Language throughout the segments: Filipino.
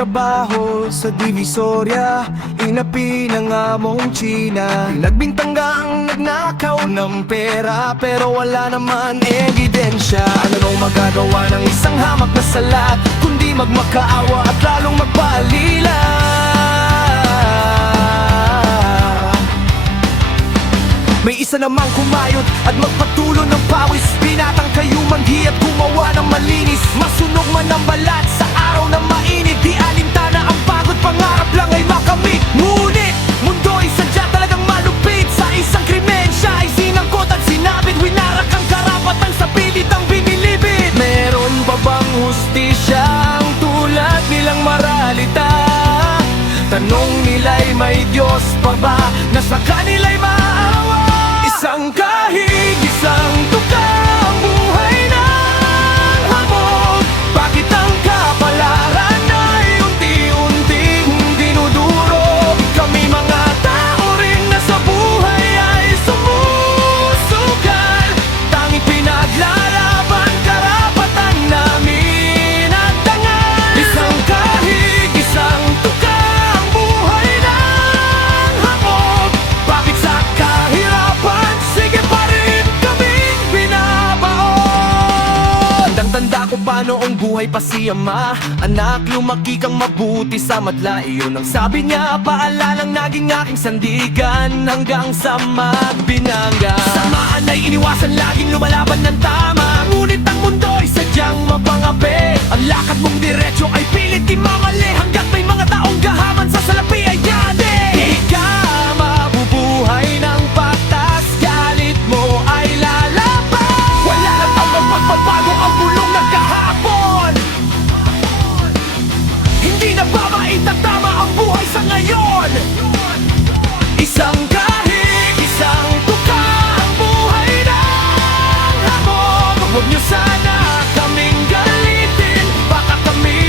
nagtrabaho sa Divisoria, inapi ng among China. Nagbintanggang nagnakaw ng pera, pero wala naman ebidensya. Ano nung magagawa ng isang hamak na salat, kundi magmakaawa at lalong magpaalila. May isa namang kumayot at magpatulo ng pawis, binatang kayo manghi at gumawa ng malinis. Masunog man ang balat sa araw na mainit, di alintana ang pagod, pangarap lang ay makamit. Ngunit mundo'y sadya talagang malupit, sa isang krimen siya ay sinangkot at sinabit. Winarak ang karapatan sa pilit ang binilibit. Meron pa bang hustisyang tulad nilang maralita? Tanong nila'y may Diyos pa ba na sa kanila'y maawa? Isang kahig, isang tuka ang buhay ng hamog. Bakit ang kapalaran ay unti-unting dinuduro? Kami mga tao rin na sa buhay ay sumusugal, tanging pinaglalaban karapatan namin at dangal. Isang kahig, isang tuka ang buhay ng hamog. Bakit sa kahirapan sige pa rin kaming binabaon? Tanda ko pa noong buhay pa si ama, anak, lumaki kang mabuti sa madla. Iyon ang sabi niya, paalalang naging aking sandigan hanggang sa magbinanga. Samaan ay iniwasan, laging lumalaban ng tama. Ngunit ang mundo'y sadyang mapangapi. Ang lakad mong diretso ay pilit imamali, hanggat may mga taong gahaman sa salapi ay yade. Di ka mabubuhay ng patas, galit mo ay lalaban. Wala lang ang magpagbago ang bulong ng kahapon. Hindi na ba maitatama ang buhay sa ngayon? Isang kahig, isang tuka ang buhay ng hamog. Huwag niyo sana kaming galitin, baka kami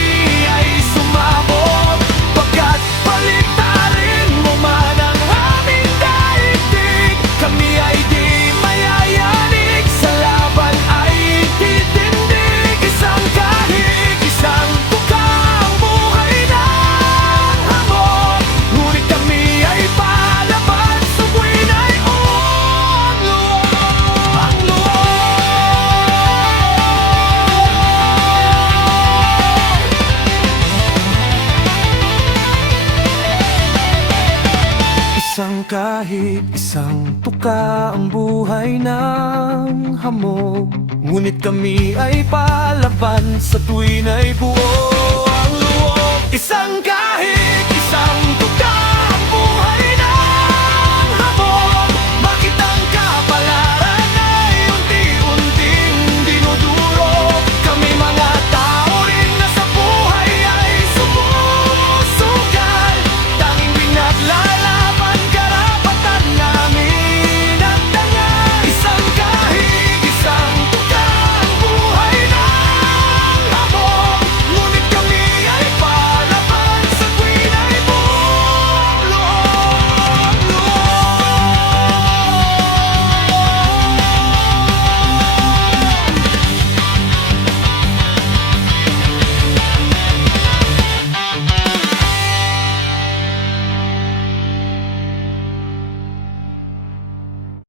ay sumabog. Pagkat paligtarin mo man ang aming daigdig, kami ay di mayayanig, sa laban ay titindig. Isang kahig, isang tuka ang buhay ng hamog. Ngunit kami ay palaban, sa buwin ay uwang-luwang. Isang kahig, isang tuka ang buhay ng hamog. Ngunit kami ay palaban, sa tuwin ay buo ang luog. Isang kahig, isang